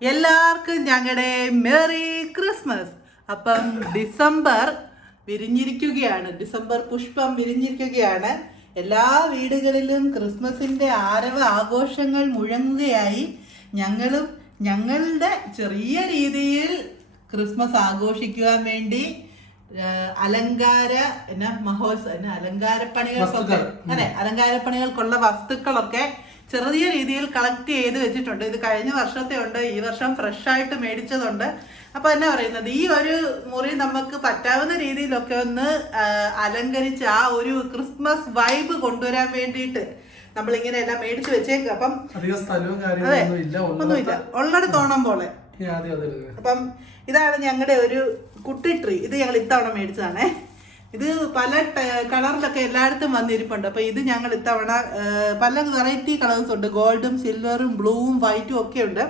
എല്ലാവർക്കും ഞങ്ങളുടെ merry Christmas. അപ്പം ഡിസംബർ വിരിഞ്ഞിരിക്കുകയാണ്, ഡിസംബർ പുഷ്പം വിരിഞ്ഞിരിക്കുകയാണ്. എല്ലാ വീടുകളിലും ക്രിസ്മസിന്റെ ആരവ ആഘോഷങ്ങൾ മുഴങ്ങുകയായി. ഞങ്ങളും ഞങ്ങളുടെ ചെറിയ രീതിയിൽ ക്രിസ്മസ് ആഘോഷിക്കുവാൻ വേണ്ടി അലങ്കാര അലങ്കാരപ്പണികൾക്കൊക്കെ അലങ്കാരപ്പണികൾക്കുള്ള വസ്തുക്കളൊക്കെ ചെറിയ രീതിയിൽ കളക്ട് ചെയ്ത് വെച്ചിട്ടുണ്ട്. ഇത് കഴിഞ്ഞ വർഷത്തെ ഉണ്ട്, ഈ വർഷം ഫ്രഷ് ആയിട്ട് മേടിച്ചതുണ്ട്. അപ്പൊ എന്നാ പറയുന്നത്, ഈ ഒരു മുറി നമുക്ക് പറ്റാവുന്ന രീതിയിലൊക്കെ ഒന്ന് അലങ്കരിച്ച് ആ ഒരു ക്രിസ്മസ് വൈബ് കൊണ്ടുവരാൻ വേണ്ടിയിട്ട് നമ്മളിങ്ങനെ എല്ലാം മേടിച്ചു വെച്ചേക്കും. അപ്പം ഒന്നുമില്ല, ഉള്ളിടത്തോണം പോലെ. അപ്പം ഇതാണ് ഞങ്ങളുടെ ഒരു കുട്ടി ട്രീ. ഇത് ഞങ്ങൾ ഇത്തവണ മേടിച്ചതാണേ. ഇത് പല കളറിലൊക്കെ എല്ലായിടത്തും വന്നിരിപ്പുണ്ട്. അപ്പൊ ഇത് ഞങ്ങൾ ഇത്തവണ പല വെറൈറ്റി കളേഴ്സ് ഉണ്ട്, ഗോൾഡും സിൽവറും ബ്ലൂവും വൈറ്റും ഒക്കെ ഉണ്ട്.